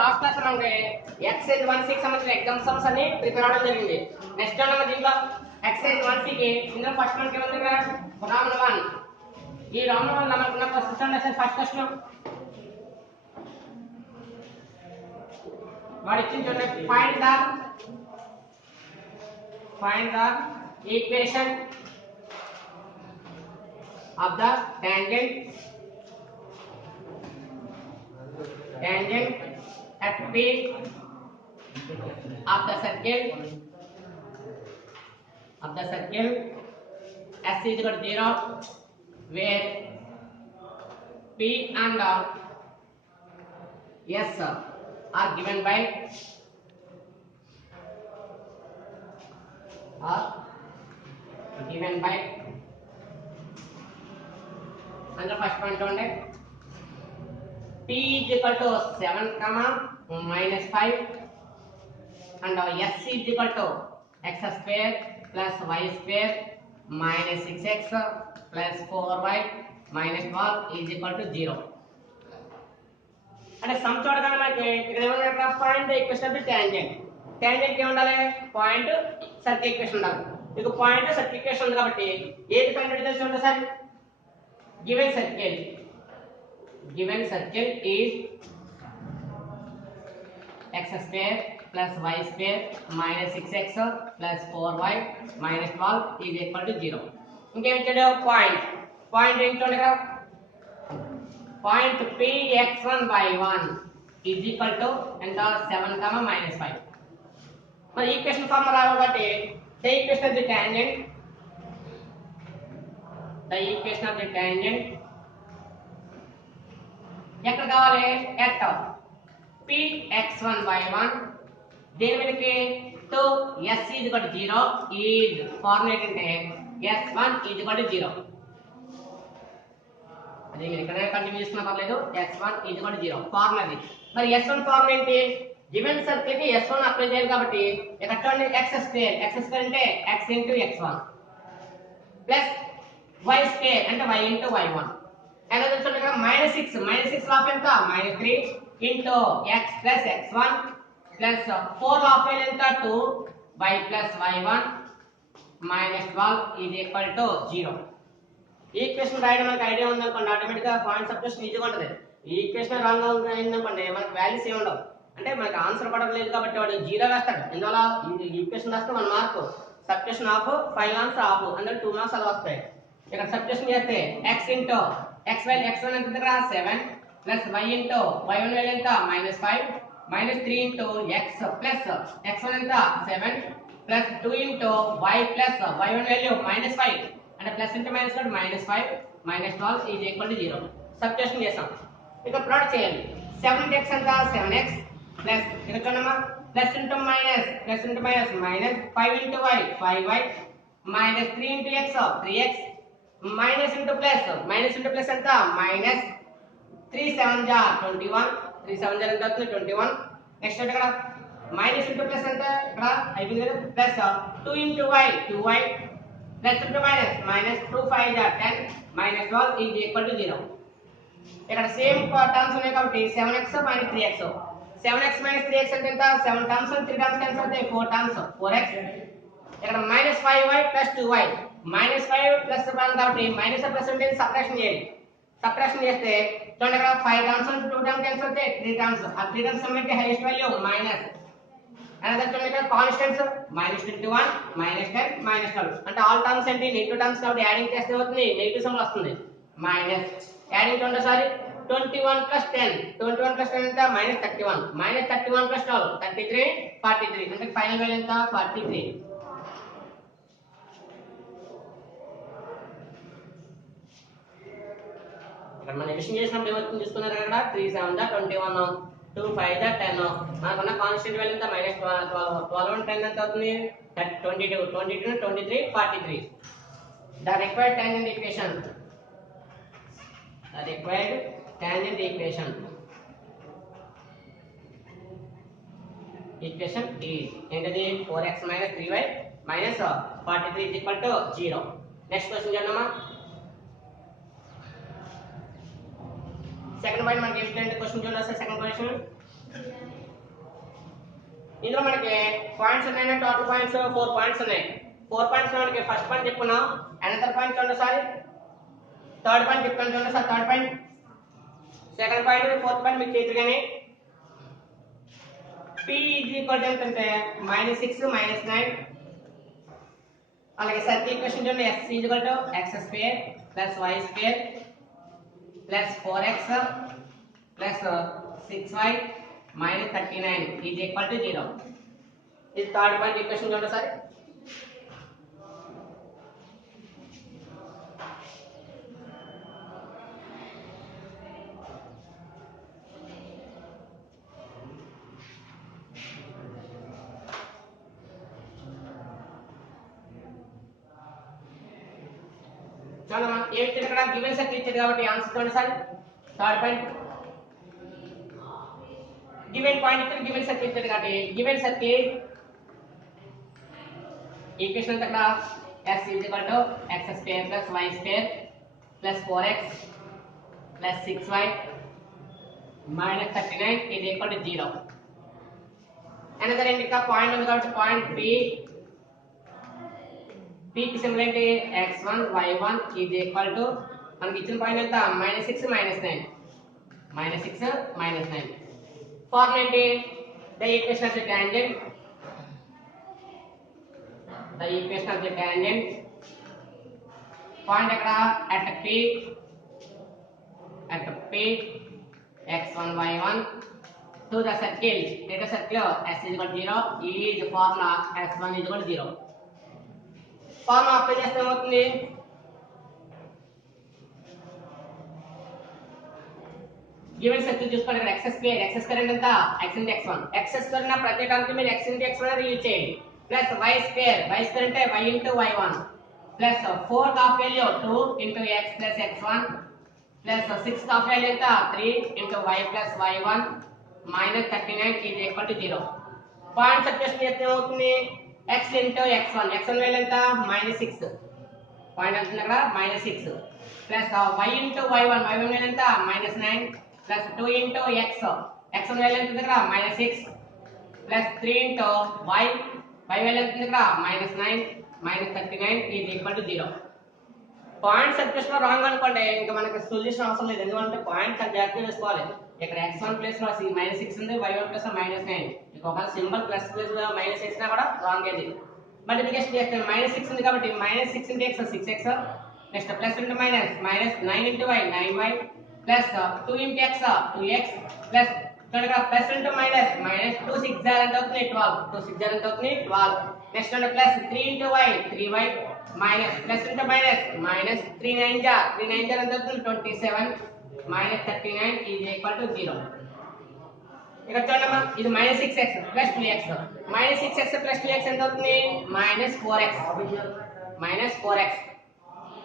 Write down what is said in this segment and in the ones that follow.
Last class మనకి excise 1C కి సంబంధించిన ఎగ్జామ్ సమ్స్ అన్ని ప్రిపేర్ అవడం జరిగింది. నెక్స్ట్ అన్న దీంట్లో ఎక్సైజ్ 1C కి ఇందులో ఫస్ట్ మనకి ఏముంది కదా రామన్ 1. ఈ రామన్ 1 మనకున్న క్వశ్చన్ ఫస్ట్ క్వశ్చన్ వాడు ఇచ్చింది చూడండి, find the equation of the tangent at P of the circle S is equal to 0 where P and S are given by under first point only P is equal to 7 comma minus 5 and S is equal to x square plus y square minus 6x plus 4y minus 12 is equal to 0. అంటే some చూడగానే మనకి ఇక్కడ ఏమన్నా point equation of the tangent ఏముండాలి, point circle equation ఉండాలి. మీకు point circle equation ఉంది కాబట్టి ఏది ఫైండ్ అవుట్ చేసి ఉంటుంది sir, given circle is x square plus y square minus 6x plus 4y minus 12 is equal to 0. ఇంకేం ఇచ్చాడు, పాయింట్ ఏంటంటే కదా point px1 by 1 is equal to ఎంత 7 comma minus 5. మరి ఈక్వేషన్ ఫార్మ్ రావాలి కాబట్టి the equation of the tangent ఎక్కడ కావాలి, ఎట్ px1 by 1 దేని మీదకి to s is equal to 0 is formula ఏంటంటే s1 is equal to 0. అదే మీరు ఇక్కడ కంటిన్యూ చేస్తున్నా పర్లేదు, s1 is equal to 0 formula అది. మరి s1 ఫార్ములా ఏంటి, గివెన్ సర్కిల్ కి s1 అప్లై చేయాలి కాబట్టి ఇక్కడ చూడండి x స్క్వేర్ అంటే x into x1 plus y square అంటే y into y1 ఎలా తెలుస్తుంది ఇక్కడ -6 లాఫ్ ఎంత -3 into x plus x1 plus 4 laugh ఎంత 2 y plus y1 minus 12 is equal to 0. ఈ ఈక్వేషన్ రాయడం మనకు ఐడియా ఉందనుకోండి ఆటోమేటిక్ గా పాయింట్ సబ్స్టిట్యూషన్ ఈజీగా ఉంటుంది. ఈ ఈక్వేషన్ రాంగ్ అయిందనుకోండి మనకు వాల్యూస్ ఏమి ఉండవు, అంటే మనకు ఆన్సర్ పడలేదు కాబట్టి వాడు 0 వేస్తాడు. ఎందువల్ల ఈ ఈక్వేషన్ రాస్తే 1 mark, substitution of, final answer of, అందులో 2 మార్క్స్ అలా వస్తాయి. ఇక్కడ సబ్స్టిట్యూషన్ చేస్తే x into x value x1 ఎంత దగ్గర 7 plus y into y1 value ఎంత -5 minus 3 into x plus x1 ఎంత 7 plus 2 into y plus y1 value -5 అంటే ప్లస్ into మైనస్ కూడా -5 minus 12 is equal to 0. Substitution చేసాం, ఇక ప్లాట్ చేయాలి. 7 into x ఎంత 7x ప్లస్ ఇక్కడ చూడమ్మా plus into minus minus 5 into y 5y minus 3 into x 3x minus into plus ఎంత minus 3 7 जा 21 3 7 जा ఎంత అవుతుంది 21. నెక్స్ట్ ఇక్కడ minus into plus ఎంత ఇక్కడ అయిపోయింది కదా, plus 2 into y 2y plus into minus 2 5 जा 10 minus 12 is equal to 0. ఇక్కడ సేమ్ టర్మ్స్ ఉన్నాయి కాబట్టి 7x minus 3x 7x minus 3x అంటే ఎంత 7 టర్మ్స్ 3 టర్మ్స్ క్యాన్సిల్ అవుతాయి 4 టర్మ్స్ 4x. ఇక్కడ minus 5y plus 2y minus 5 plus 1 కాబట్టి మైనస్ ప్లస్ ఉంటే సబ్ట్రాక్షన్ చేయాలి. సబ్ట్రాక్షన్ చేస్తే చూడండి ఇక్కడ 5 టర్మ్స్ 2 టర్మ్స్ క్యాన్సిల్ అవుతాయి 3 టర్మ్స్, ఆ 3 టర్మ్స్ సమ్ అయితే హైయెస్ట్ వాల్యూ మైనస్ అనదర్ చూడండి ఇక్కడ కాన్స్టెంట్స్ -21 -10 -12 అంటే ఆల్ టర్మ్స్ అంటే నెగటివ్ టర్మ్స్ కాబట్టి యాడింగ్ చేస్తే అవుతుంది నెగటివ్ సమ్ వస్తుంది. మైనస్ యాడింగ్ చూడండి సారీ 21 plus 10 ఎంత -31 -31 plus 12 33 43 అంటే ఫైనల్ వాల్యూ ఎంత 43. ఇక్కడ మనం ఎడిషన్ చేసినప్పుడు ఏమవుతుంది చూసుకున్నారు కదా 3 7 21 2 5 10 మనకున్న కాన్స్టెంట్ వాల్యూ ఎంత -12 and 10 ఎంత అవుతుంది 22 23 43. The required tangent equation is ఏంటది 4x 3y 43 is equal to 0. Next question చూడమ్మా. సెకండ్ పాయింట్ మనకి ఏంటంటే క్వశ్చన్ చూడండి సార్. సెకండ్ క్వశ్చన్ ఇందులో మనకి పాయింట్స్ ఉన్నాయి, టోటల్ పాయింట్స్ 4 పాయింట్స్ ఉన్నాయి. 4 పాయింట్స్ మనకి ఫస్ట్ పాయింట్ చెప్పుకున్నాం. అనదర్ పాయింట్ చూడండి సార్, థర్డ్ పాయింట్ చెప్తాను చూడండి sir. Third point, second point, fourth point మీకు చేతులు కానీ p ఈజ్ ఈక్వల్ టు అంటే -6 -9. అలాగే సర్కిల్ ఈక్వేషన్ చూడండి, s is equal to x² + y² + 4x + 6y - 39 is equal to 0. ఇది థర్డ్ పాయింట్ ఈక్వేషన్ చూడండి సార్. చూడమ్మా ఏం ఇచ్చారు ఇక్కడ, గివెన్ సర్కిల్ ఇచ్చారు కాబట్టి ఆన్సర్ చూడండి sir. Third point given point ఇచ్చారు, గివెన్ సర్కిల్ ఇచ్చారు కాబట్టి గివెన్ సర్కిల్ ఈక్వేషన్ అంతా ఇక్కడ s is equal to x² + y² + 4x + 6y - 39 is equal to 0. Another ఇంకా పాయింట్ ఉంది కాబట్టి పాయింట్ p కి సింబల్ ఏంటి, x1 y1 is equal to మనకి ఇచ్చిన పాయింట్ ఎంత -6 -9 -6 -9. ఫార్ములా ఏంటి, the equation of the tangent point ఎక్కడ at p x1 y1 to the circle, take a circle s is equal to 0 is formula s1 is equal to 0. Formula apply చేస్తే ఏమవుతుంది, given circle చూసుకోండి ఇక్కడ x² ఎంత x × x1, x² ఉన్న ప్రతి term కి మీరు x × x1 యూజ్ చేయండి, ప్లస్ y² అంటే y × y1 ప్లస్ 4 కా వాల్యూ 2 × x + x1 ప్లస్ 6 కా వాల్యూ ఎంత 3 × y + y1 - 39 is equal to 0. Point substitution చేస్తే ఏమవుతుంది, x × x1 వాల్యూ ఎంత -6, పాయింట్ అవుతుంది అక్కడ -6 ప్లస్ y × y1 వాల్యూ ఎంత -9 ప్లస్ 2 × x1 వాల్యూ ఎంత ఇక్కడ -6 ప్లస్ 3 × y వాల్యూ ఎంత ఇక్కడ -9 - 39 is equal to 0. Point substitution wrong అనుకోండి ఇంకా మనకి సొల్యూషన్ అవసరం లేదు, ఎందుకంటే పాయింట్ జాగ్రత్తగా వేసుకోవాలి. ఇక్కడ x1 ప్లేస్ లో -6 ఉంది, y1 ప్లేస్ లో -9. ఇక ఒక సింబల్ ప్లస్ మైనస్ వేసినా కూడా రాంగ్ ఏది. మల్టిప్లికేషన్ చేస్తే -6 ఉంది కాబట్టి -6 × x 6x, next plus × -9 × y 9y plus 2 × x 2x plus ఇక్కడ ప్లస్ × -2 6 ఎంత అవుతుంది 12, 2 6 ఎంత అవుతుంది 12. Next plus 3 × y 3y minus plus × -3 9 జా 3 9 జా ఎంత అవుతుంది 27 - 39 ఈజ్ ఈక్వల్ టు 0. ఇక్కడ చూడమ్మా ఇది -6x + 2x, -6x + 2x ఎంత అవుతుంది -4x.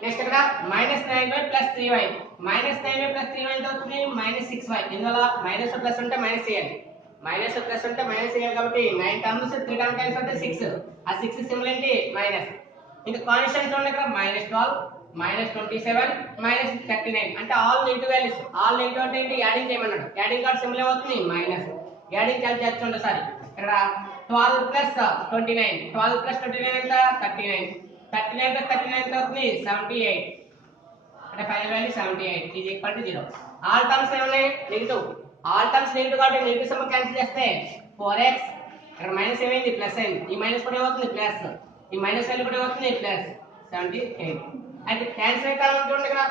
నెక్స్ట్ ఇక్కడ -9y + 3y, -9y + 3y ఎంత అవుతుంది -6y. ఇందులో మైనస్ ప్లస్ ఉంటే మైనస్ చేయాలి, కాబట్టి 9 టర్మ్స్ 3 టర్మ్ క్యాన్సిల్ అంటే 6, ఆ 6 సింబల్ ఏంటి మైనస్. ఇంకా కాన్స్టెంట్ చూడండి ఇక్కడ -12 -27 -39 అంటే all negative values. All negative అంటే ఏంటి, యాడింగ్ చేయమన్నాడు. యాడింగ్ కార్డ్ సింబల్ ఏమవుతుంది మైనస్. యాడింగ్ క్యాలిక్యులేట్ చేయండి సార్. ఇక్కడ 12 + 29 ఎంత 39, 39 + 39 ఎంత అవుతుంది 78, అంటే final value 78 is equal to 0. All terms ఏమున్నాయి నెగటివ్, ఆల్ టర్మ్స్ నెగటివ్ కాబట్టి నెగటివ్ సింబల్ క్యాన్సిల్ చేస్తే 4x ఇక్కడ మైనస్ ఏమైంది ప్లస్ అయింది, ఈ మైనస్ కూడా ఏమవుతుంది ప్లస్, ఈ మైనస్ వాల్యూ కూడా ఏమవుతుంది ప్లస్ 78. అయితే క్యాన్సిల్ అయితే చూడండి ఇక్కడ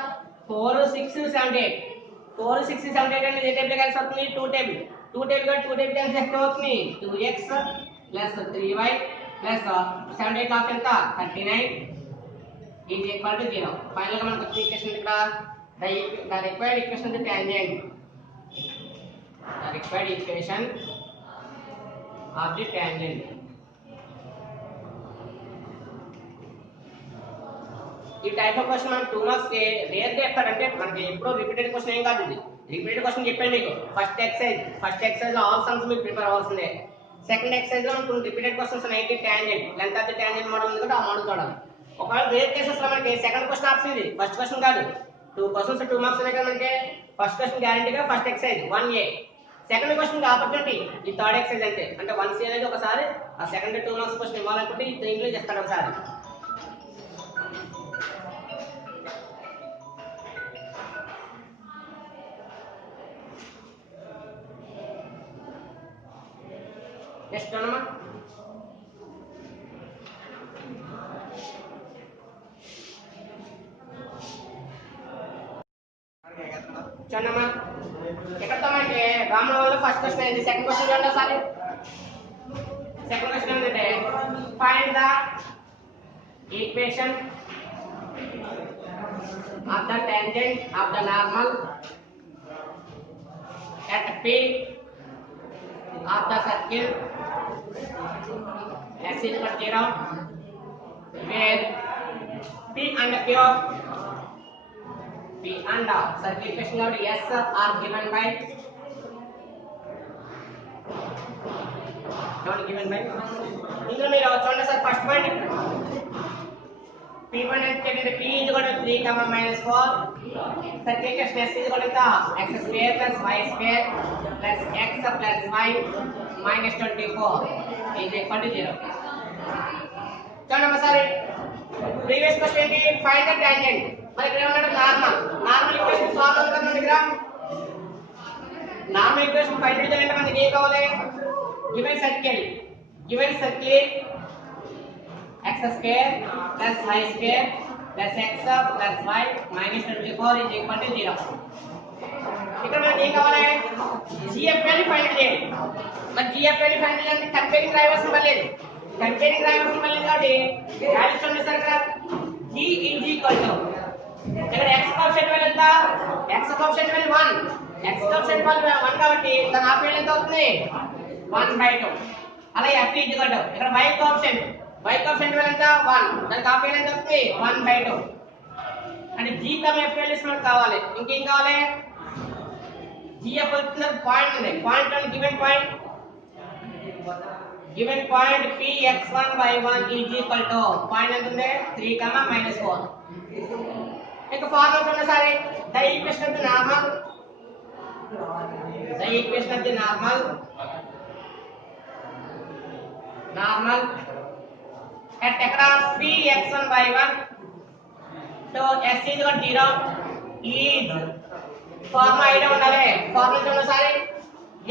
4 6 78, 4 6 78 అనేది ఏ టేబుల్ క్యాన్సిల్ అవుతుంది 2 టేబుల్ క్యాన్సిల్ చేస్తే అవుతుంది 2x + 3y + 78 ఆఫ్ ఎంత 39 ఈజ్ ఈక్వల్ టు 0. ఫైనల్ గా మనకు వచ్చే ఈక్వేషన్ ఇక్కడ the required equation of the tangent, ఈ టైప్ ఆఫ్ క్వశ్చన్ మనకి 2 మార్క్స్ కి రేర్ గా ఇస్తాడంటే మనకి ఎప్పుడో రిపీటెడ్ క్వశ్చన్ ఏం కాదు. ఇది రిపీటెడ్ క్వశ్చన్ చెప్పండి మీకు. ఫస్ట్ ఎక్సర్సైజ్ లో ఆల్ సమ్స్ మీరు ప్రిపేర్ అవ్వాల్సిందే. సెకండ్ ఎక్సర్సైజ్ లో మనకు repeated questions night tangent length of the tangent model ఉంది కదా, ఆ మోడల్ చూడాలి. ఒకవేళ రేర్ కేసెస్ లో మనకి సెకండ్ క్వశ్చన్ ఆప్షన్ ఇది, ఫస్ట్ క్వశ్చన్ కాదు. 2 క్వశ్చన్స్ 2 మార్క్స్ ఉన్నాయి కదా మనకి. ఫస్ట్ క్వశ్చన్ గ్యారెంటీగా first exercise 1A, second question opportunity ఈ థర్డ్ ఎక్సర్సైజ్ అంటే 1C అనేది ఒకసారి ఆ సెకండ్ 2 మార్క్స్ క్వశ్చన్ ఇవ్వాలనుకుంటే ఈ దీంట్లో చేస్తాడు ఒకసారి. నెక్స్ట్ అన్నమా చూడమ్మా ఎక్కడతో మనకి రామనవరంలో ఫస్ట్ క్వశ్చన్ అయింది. సెకండ్ క్వశ్చన్ చూడండి ఒకసారి. సెకండ్ క్వశ్చన్ ఏంటంటే find the equation of the tangent of the normal at P of the circle x is equal to 0 where P and Q P and circle equation of S are given by ఇందులో మీరు చూడండి sir first point P1 అంటే P is equal to 3, minus 4 circle equation S is equal to x square plus y square plus x plus y minus 24 is equal to 0. చూడండి sir previous question ఏంటి find the tangent. మరి ఇక్కడ ఏమన్నాడు normal equation solve అవుతుంది కదా దగ్గర. Normal equation find చేయాలంటే మనకి ఏం కావాలి? Given circle x square plus y square plus x plus y minus 24 is equal to 0. ఇక్కడ మనకి ఏం కావాలి? GF వాల్యూ ఫైండ్ చేయాలి. మరి GF వాల్యూ ఫైండ్ చేయాలంటే కంపేరింగ్ రాయవలసిన పని లేదు. కాబట్టి వాల్యూస్ ఉంది సార్ ఇక్కడ G is equal to ఇక్కడ x కోఎఫిషియంట్ వాల్యూ ఎంత? x coefficient value 1. x coefficient value 1 కాబట్టి దాని హాఫ్ వాల్యూ ఎంత అవుతుంది? 1/2. అలాగే f is equal to ఇక్కడ y కోఎఫిషియంట్ వాల్యూ ఎంత? 1. దానికి హాఫ్ వాల్యూ ఎంత అవుతుంది? 1/2. అంటే g f వాల్యూస్ మనకు కావాలి. ఇంకేం కావాలి? gf వచ్చిన పాయింట్ ఉంది. పాయింట్ లో given point p x1 y1 is equal to point ఎంత ఉంది? 3, minus 4. ఇంకా ఫార్ములా చూడండి sir. The equation of the normal at ఎక్కడ p x1 y1 so s is equal to 0 is formula idea ఉండాలి. Formula చూడండి sir.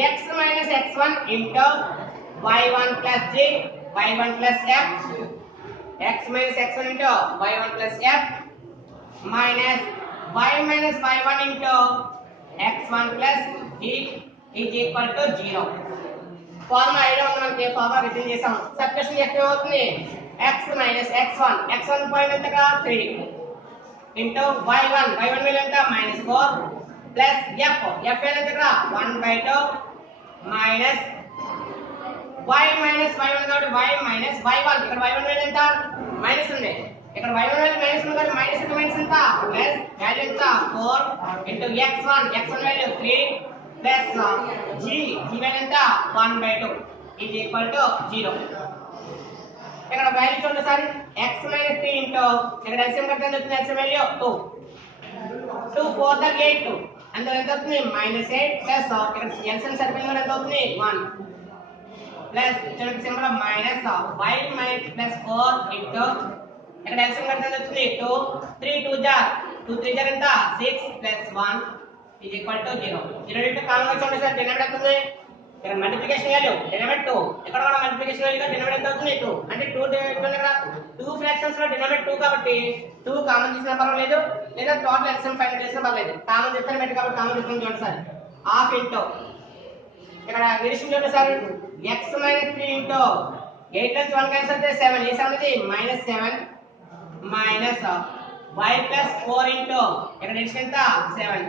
x minus x1 into y1 plus g y1 plus f x minus x1 into y1 plus f minus y minus y1 into x1 plus g is equal to 0. Formula idea ఉంది మనకి. Formula return చేసాం. Substitution చేస్తే ఏమవుతుంది? x minus x1 point ఎంతగా 3 into y1 value ఎంత? -4 plus f ఎంత ఇక్కడ 1/2 minus y minus y1 కాబట్టి y minus y1 ఇక్కడ y1 వాల్యూ ఎంత? మైనస్ ఉంది. ఇక్కడ y1 వాల్యూ మైనస్ ఉంది కాబట్టి మైనస్ ఎంత ప్లస్ వాల్యూ ఎంత? 4 into x1 value 3 plus g value ఎంత? 1/2 is equal to 0. ఇక్కడ వాల్యూ చూడండి సార్. x minus 3 into ఇక్కడ LCM కట్టడం చెప్తుంది. LCM వాల్యూ 2 4 ద 8 అందులో ఎంత అవుతుంది? -8 ప్లస్ ఇక్కడ LCM సరిపోయింది ఎంత అవుతుంది? 1 ప్లస్ ఇక్కడ symbol minus y minus plus 4 into ఇక్కడ LCM కట్టడం చెప్తుంది 2 3 2 జార్ 2 3 జార్ ఎంత? 6 plus 1 is equal to 0. 0 into common గా చూడండి సార్. డినామినేటర్ అవుతుంది ఇక్కడ మల్టిప్లికేషన్ వాల్యూ డినామినేటర్ 2 ఇక్కడ కూడా మల్టిప్లికేషన్ వాల్యూగా డినామినేటర్ ఎంత అవుతుంది? 2 అంటే 2 ఇక్కడ 2 ఫ్రాక్షన్స్ లో డినామినేటర్ 2 కాబట్టి 2 కామన్ చేసినా పర్వాలేదు లేదా టోటల్ ఎల్సిఎం ఫైండ్ చేసినా పర్వాలేదు. కామన్ చేస్తే బెటర్ కాబట్టి కామన్ చేస్తాం చూడండి సార్. హాఫ్ ఇంటూ ఇక్కడ నిరీక్షణ చూడండి sir. x minus 3 into 8 plus 1 cancel చేస్తే 7 ఈ 7 ఇది -7 minus y plus 4 into ఇక్కడ నిరీక్షణ ఎంత? 7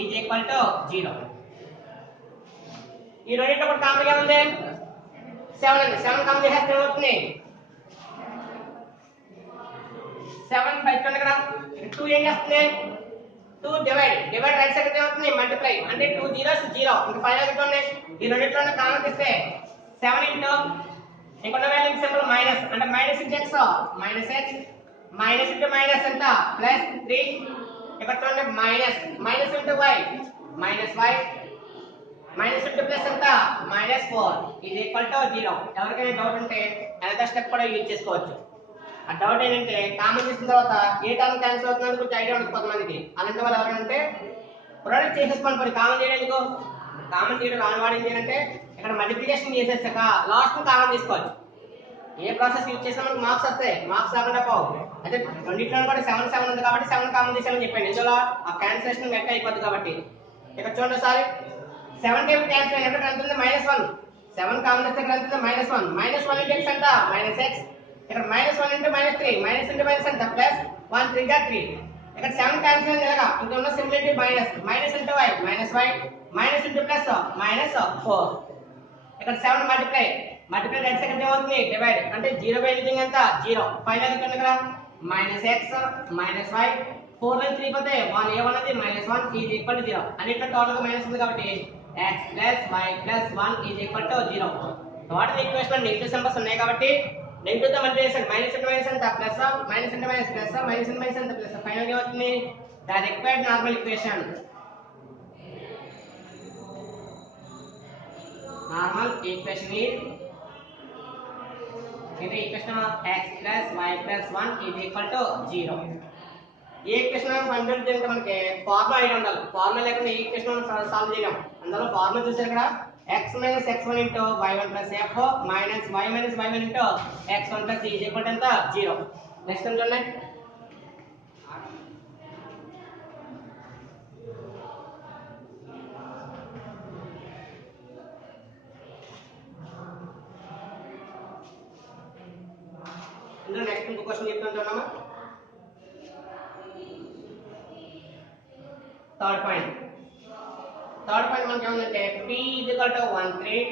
is equal to 0. ఈ రెండింటిలో కూడా కామన్ గా ఉంది 7 అండి. 7 కామన్ చేస్తే ఏమవుతుంది? 7 బై 2 ఇక్కడ 2 ఏం చేస్తుంది? 2 డివైడ్ రైట్ సైడ్ ఏమవుతుంది? మల్టిప్లై అంటే 2 zeros 0 ఇంకా ఫైనల్ గా చూడండి. ఈ రెండింటిలో కామన్ తీస్తే 7 ఇంటూ ఇంకొన్న వాల్యూ సింబల్ మైనస్ అంటే minus x x minus into minus ఎంత? ప్లస్ 3 ఇక్కడ చూడండి minus into y y minus into plus ఎంత -4 ఈజ్ ఈక్వల్ టు 0. ఎవరికైనా డౌట్ ఉంటే అనదర్ స్టెప్ కూడా యూజ్ చేసుకోవచ్చు. ఆ డౌట్ ఏంటంటే కామన్ చేసిన తర్వాత ఏ టర్మ్ క్యాన్సిల్ అవుతుందని కొంచెం ఐడియా ఉంటుంది కొంతమందికి. అలాంటి వాళ్ళు ఎవరంటే ప్రొడక్ట్ చేసేసుకోండి. కామన్ చేయడం ఎందుకు? కామన్ చేయడం రాని వాడు ఏం చేయాలంటే ఇక్కడ మల్టిప్లికేషన్ చేసేసాక లాస్ట్ కామన్ తీసుకోవచ్చు. ఏ ప్రాసెస్ యూజ్ చేసినా మనకు మార్క్స్ వస్తాయి, మార్క్స్ రాకుండా పోవు. అయితే రెండిట్లో కూడా 7 7 ఉంది కాబట్టి 7 కామన్ తీసామని చెప్పాను. ఇందులో ఆ క్యాన్సిలేషన్ వెంట అయిపోద్ది కాబట్టి ఇక్కడ చూడండి ఒకసారి 7 టేబుల్ క్యాన్సిల్ అయినప్పుడు ఎంత ఉంది -1. 7 కామన్ తీస్తే ఇక్కడ ఎంత ఉంది -1. -1 ఇంటూ x ఎంత -x. ఇక్కడ -1 ఇంటూ -3 మైనస్ ఇంటూ మైనస్ ఎంత +1 3 గా 3. ఇక్కడ 7 క్యాన్సిల్ అయింది ఎలాగా ఇంకా ఉన్న simplify minus into y minus into plus -4. ఇక్కడ 7 మల్టిప్లై రైట్ సైడ్ ఏమవుతుంది డివైడ్ అంటే 0 బై ఎనీథింగ్ ఎంత 0. ఫైనల్ ఇక్కడ కదా -x -y 4 లో 3 పోతే 1 a1 అనేది -1 ఈజ్ ఈక్వల్ టు 0. అన్నిట్లో టోటల్ గా మైనస్ ఉంది కాబట్టి x y 1 is equal to 0. Total equation లో నెగటివ్ సింబల్స్ ఉన్నాయి కాబట్టి నెగటివ్ తో మల్టిప్లై చేసాం మైనస్ ఇంటూ మైనస్ ఎంత plus minus into minus plus minus into minus ఎంత ప్లస్. ఫైనల్ గా ఏమవుతుంది the required normal equation. Normal equation is the equation of x plus y plus 1 is equal to 0. ఈ equation మనం find చేయాలంటే మనకి formula ID ఉండాలి. Formula లేకుండా ఈ ఈక్వేషన్ మనం సాల్వ్ చేయలేం. అందులో ఫార్ములా చూసారు ఇక్కడ x minus x1 into y1 plus f minus y minus y1 into x1 plus z is equal to ఎంత 0. నెక్స్ట్ చూడండి ఇందులో నెక్స్ట్ ఇంకో క్వశ్చన్ చెప్తాను. థర్డ్ పాయింట్ మనకి ఏమంటే p is equal to 1 3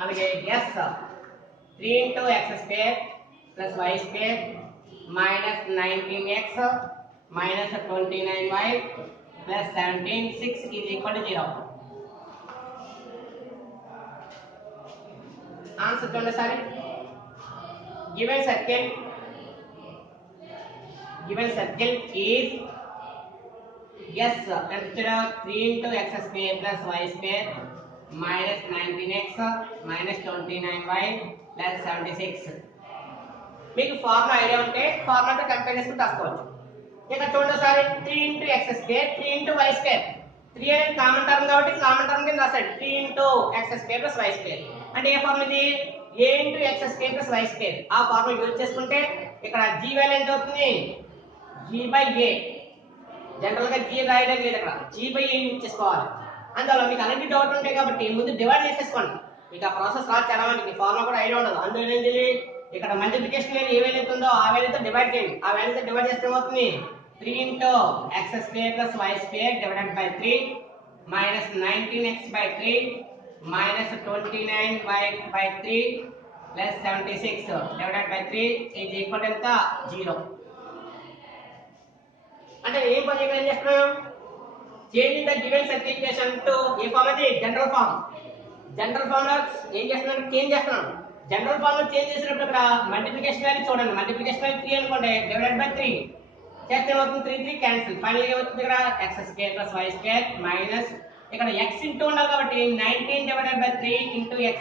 అలాగే s 3 into x square plus y square minus 19x minus 29y plus 17 6 is equal to 0. Answer చూడండి సరే. given circle is yes consider 3 into x square plus y square minus 19x minus 29y plus 76. మీకు formula idea ఉంటే ఫార్ములాతో compare చేసుకుంటూ రాసుకోవచ్చు. ఇక్కడ చూడండి ఒకసారి 3 into x square 3 into y square 3 అనేది కామన్ టర్మ్ కాబట్టి కామన్ టర్మ్ కింద రాసాడు 3 into x square plus y square అంటే ఏ ఫార్ములా ఇది a into x square plus y square. ఆ ఫార్ములా యూజ్ చేసుకుంటే ఇక్కడ g వాల్యూ ఎంత అవుతుంది g by a. జనరల్ గా g రాయడం లేదు ఇక్కడ g by a యూజ్ చేసుకోవాలి. అందువల్ల మీకు అలాంటి డౌట్ ఉంటాయి కాబట్టి ముందు డివైడ్ చేసేసుకోండి. మీకు ఆ ప్రాసెస్ రాదు చాలా మందికి ఫార్ములా కూడా ఐడియా ఉండదు. అందులో ఏంటి ఇక్కడ మల్టిప్లికేషన్ ఏ వాల్యూ ఉందో ఆ వాల్యూతో డివైడ్ చేయండి. ఆ వాల్యూతో డివైడ్ చేస్తే ఏమవుతుంది 3 into x square plus y square divided by 3 minus 19x by 3 minus 29y by 3 plus 76 divided by 3 is equal to 0. అంటే ఏం పని ఇక్కడ ఏం చేస్తున్నాం changing the given circle equation to a form అది జనరల్ ఫార్మ్. జనరల్ ఫార్మ్ లో ఏం చేస్తున్నాం చేంజ్ చేస్తున్నాం. జనరల్ ఫార్మ్ లో చేంజ్ చేసినప్పుడు ఇక్కడ మల్టిప్లికేషన్ వాల్యూ చూడండి. మల్టిప్లికేషన్ వాల్యూ 3 అనుకోండి డివైడెడ్ బై 3 చేస్తే ఏమవుతుంది 3 3 క్యాన్సిల్. ఫైనల్ గా ఏమవుతుంది ఇక్కడ x square plus y square minus ఇక్కడ x ఇంటూ ఉండాలి కాబట్టి 19 divided by 3 into x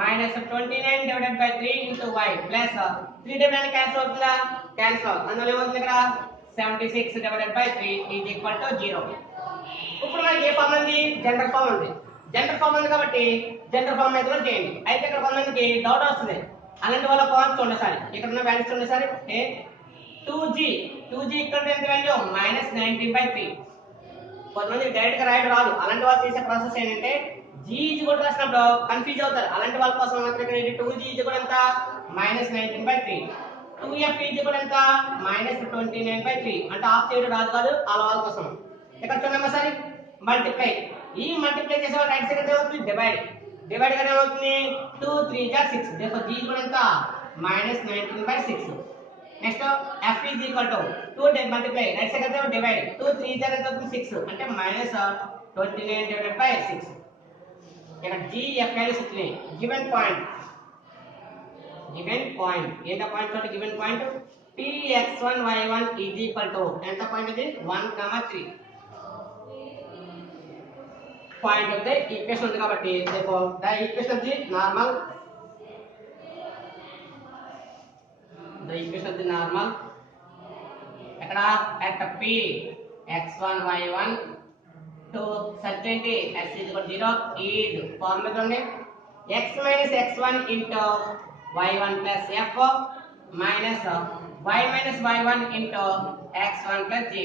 minus 29 divided by 3 into y plus 3 divided cancel అవుతుందా క్యాన్సిల్. అందులో ఏమవుతుంది ఇక్కడ 76 divided by 3 is equal to 0. ఇప్పుడు మనకి ఏ ఫార్మ్ ఉంది జనరల్ ఫార్మ్ ఉంది. జనరల్ ఫార్మ్ ఉంది కాబట్టి జనరల్ ఫార్మ్ అయితే చేయండి. అయితే ఇక్కడ కొంతమందికి డౌట్ వస్తుంది. అలాంటి వాళ్ళ ఫార్మ్ చూడండి సార్. ఇక్కడ ఉన్న వాల్యూస్ చూడండి సార్. 2g ఇక్కడ ఎంత వాల్యూ -19/3. కొంతమంది డైరెక్ట్ గా రాయడం రాదు. అలాంటి వాళ్ళు చేసే ప్రాసెస్ ఏంటంటే g ఈజ్ కూడా రాసినప్పుడు కన్ఫ్యూజ్ అవుతారు. అలాంటి వాళ్ళ కోసం మాత్రం ఇక్కడ 2g ఈజ్ కూడా ఎంత -19/3. 2f ఈజ్ కూడా ఎంత -29/3 అంటే హాఫ్ చేయడం రాదు కాదు వాళ్ళ కోసం. ఇక్కడ చూడండి ఒకసారి మల్టిప్లై. ఈ మల్టిప్లై చేసే రైట్ సైడ్ ఎంత అవుతుంది డివైడ్ గా ఏమవుతుంది 2 3 గా 6. దేర్ g కూడా ఎంత -19/6. Next f is equal to 2 multiply right side ఎంత డివైడ్ 2 3 గా ఎంత అవుతుంది 6 అంటే -29 డివైడెడ్ బై 6. ఇక్కడ g f వాల్యూస్ ఇచ్చినాయి. గివెన్ పాయింట్ ఏంట పాయింట్ తోటి given point p x1 y1 is equal to ఎంత పాయింట్ ఇది 1 3. పాయింట్ ఉంది ఈక్వేషన్ ఉంది కాబట్టి రేపు equation of the normal equation of the normal ఎక్కడ at p x1 y1 to certainty x is equal to 0 is formula చూడండి x minus x1 into y1 plus f minus y minus y1 into x1 plus g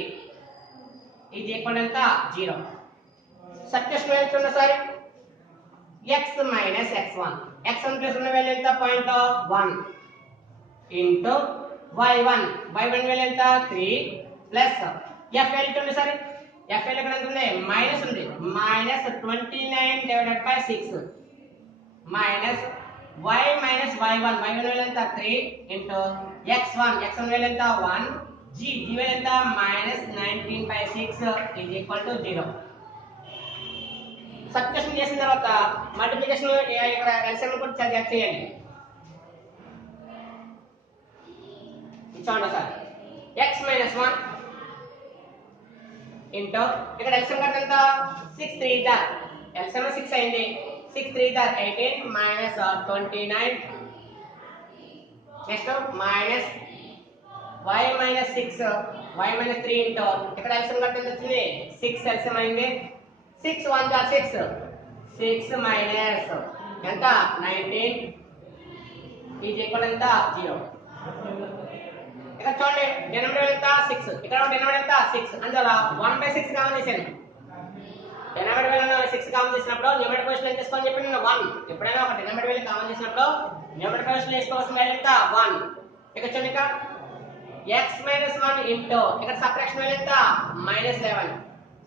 is equal to 0. Substitution value చూడండి sir x minus x1 x1 plus ఉన్న value ఎంత point 1 into y1 value ఎంత 3 plus f value చూడండి sir f value ఎక్కడ ఉంది minus ఉంది minus 29 divided by 6 minus y minus y1 value ఎంత 3 into x1 value ఎంత 1 g వాల్యూ ఎంత minus 19 by 6 is equal to 0. Substitution చేసిన తర్వాత మల్టిప్లికేషన్ ఇక్కడ ఎల్సిఎం కూడా చెక్ చేయండి చూడండి సార్ x మైనస్ 1 ఇంటూ ఇక్కడ ఎల్సిఎం కట్ ఎంత 6 3 దా ఎల్సిఎం 6 అయింది 6 3 దా 18 minus 29 next minus y minus 6 y minus 3 into ఇక్కడ ఎల్సిఎం కట్ ఎంత వచ్చింది 6 ఎల్సిఎం అయింది 6 1 దా 6 6 మైనస్ ఎంత 19 ఈజ్ ఈక్వల్ ఎంత 0. ఇక్కడ చూడండి డినామినేటర్ ఎంత 6 ఇక్కడ డినామినేటర్ ఎంత 6 అందువల్ల 1/6 కామన్ చేశాను డినామినేటర్ వాల్యూ 6 కామన్ చేసినప్పుడు న్యూమరేటర్ పొజిషన్ ఏం చేసుకోవాలని చెప్పి నేను 1 ఎప్పుడైనా ఒక డినామినేటర్ వాల్యూ కామన్ చేసినప్పుడు న్యూమరేటర్ పొజిషన్ వేసుకోవాల్సిన వాల్యూ ఎంత 1 ఇక్కడ చూడండి ఇక్కడ x మైనస్ 1 ఇంటూ ఇక్కడ సబ్ట్రాక్షన్ వాల్యూ ఎంత -11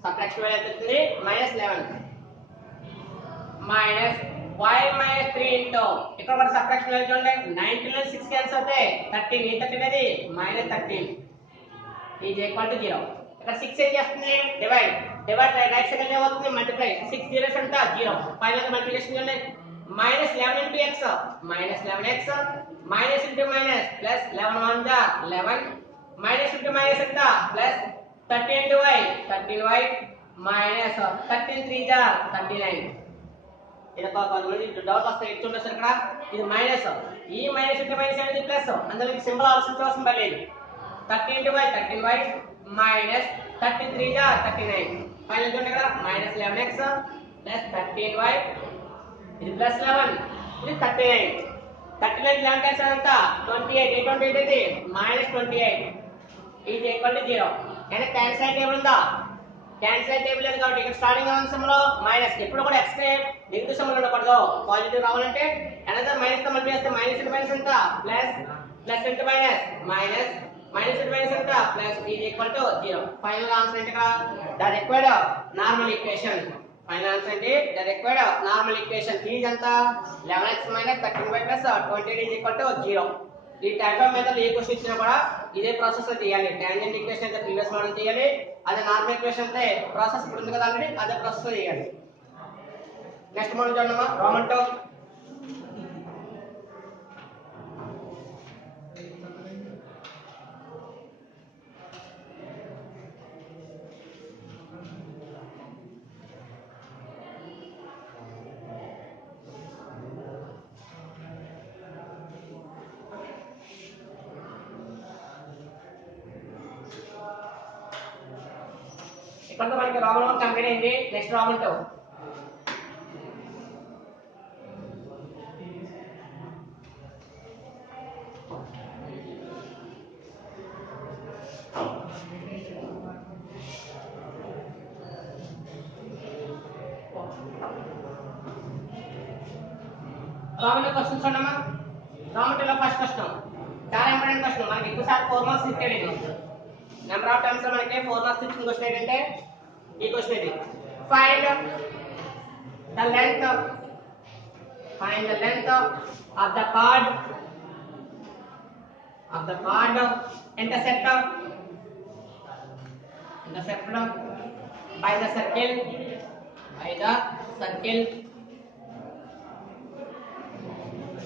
సబ్ట్రాక్షన్ వాల్యూ ఎంత అవుతుంది -11 మైనస్ y minus 3 into ఇక్కడ కూడా సబ్ట్రాక్షన్ వాల్యూ చూడండి 19 లో 6 క్యాన్సిల్ అవుతే 13 ఈ 13 అనేది -13 ఈజ్ ఈక్వల్ టు 0. ఇక్కడ 6 ఏం చేస్తుంది డివైడ్ రైట్ సైడ్ ఏమవుతుంది మల్టిప్లై 6 జీరోస్ అంటే 0 ఫైనల్ మల్టిప్లికేషన్ చూడండి -11 into x -11x minus into minus plus 11 1 जा 11 minus into minus ఎంత plus 13 into y 13y minus 13 3 जा 39 ఇది కొంతమంది డౌట్ వస్తాయి చూడండి సార్ ఇక్కడ ఇది మైనస్ ఈ మైనస్ ఇంటూ మైనస్ అనేది ప్లస్ అందులో మీకు సింబల్ ఆలోచించవలసిన పని లేదు 13 into y 13y minus 33 जा 39 ఫైనల్ చూడండి ఇక్కడ -11x plus 13y ఇది ప్లస్ 11 ఇది 39 39 11 క్యాన్సిల్ ఎంత 28 28 ఇది -28 ఈజ్ ఈక్వల్ టు 0. అంటే క్యాన్సిల్ టేబుల్ ఉందా క్యాన్సిల్ టేబుల్ లేదు కాబట్టి ఇక్కడ స్టార్టింగ్ అంశంలో మైనస్ ఎప్పుడు కూడా x నే నెగటివ్ సింబల్ ఉండకూడదు పాజిటివ్ రావాలంటే అనదర్ మైనస్ తో మల్టిప్లై చేస్తే మైనస్ ఇంటూ మైనస్ ఎంత plus plus into minus minus minus into minus ఎంత plus is equal to 0. Final answer ఏంటి ఇక్కడ the required normal equation final answer ఏంటి the required normal equation is ఎంత 11x 13y 20 is equal to 0. ఈ type of method ఏ question ఇచ్చినా కూడా ఇదే ప్రాసెస్ లో చేయాలి. టాంజెంట్ ఈక్వేషన్ అయితే ప్రీవియస్ మోడల్ చేయాలి, అదే నార్మల్ ఈక్వేషన్ అయితే ప్రాసెస్ ఇప్పుడు ఉంది కదా ఆల్రెడీ అదే ప్రాసెస్ లో చేయాలి. నెక్స్ట్ మోడల్ చూడమ్మా రోమన్ 2 ఇక్కడ మనకి రోమన్ 1 కంప్లీట్ అయింది. నెక్స్ట్ రోమన్ 2 రోమన్ క్వశ్చన్స్ చూడమ్మా. రోమన్ 2 లో ఫస్ట్ క్వశ్చన్ చాలా ఇంపార్టెంట్ క్వశ్చన్, మనకి ఎక్కువ సార్లు 4 మార్క్స్ ఇచ్చేది. నెంబర్ ఆఫ్ టైమ్స్ మనకి 4 మార్క్స్ ఇచ్చిన క్వశ్చన్ ఏంటంటే ఈ క్వశ్చన్ ఇది find the length of the card intersected by the circle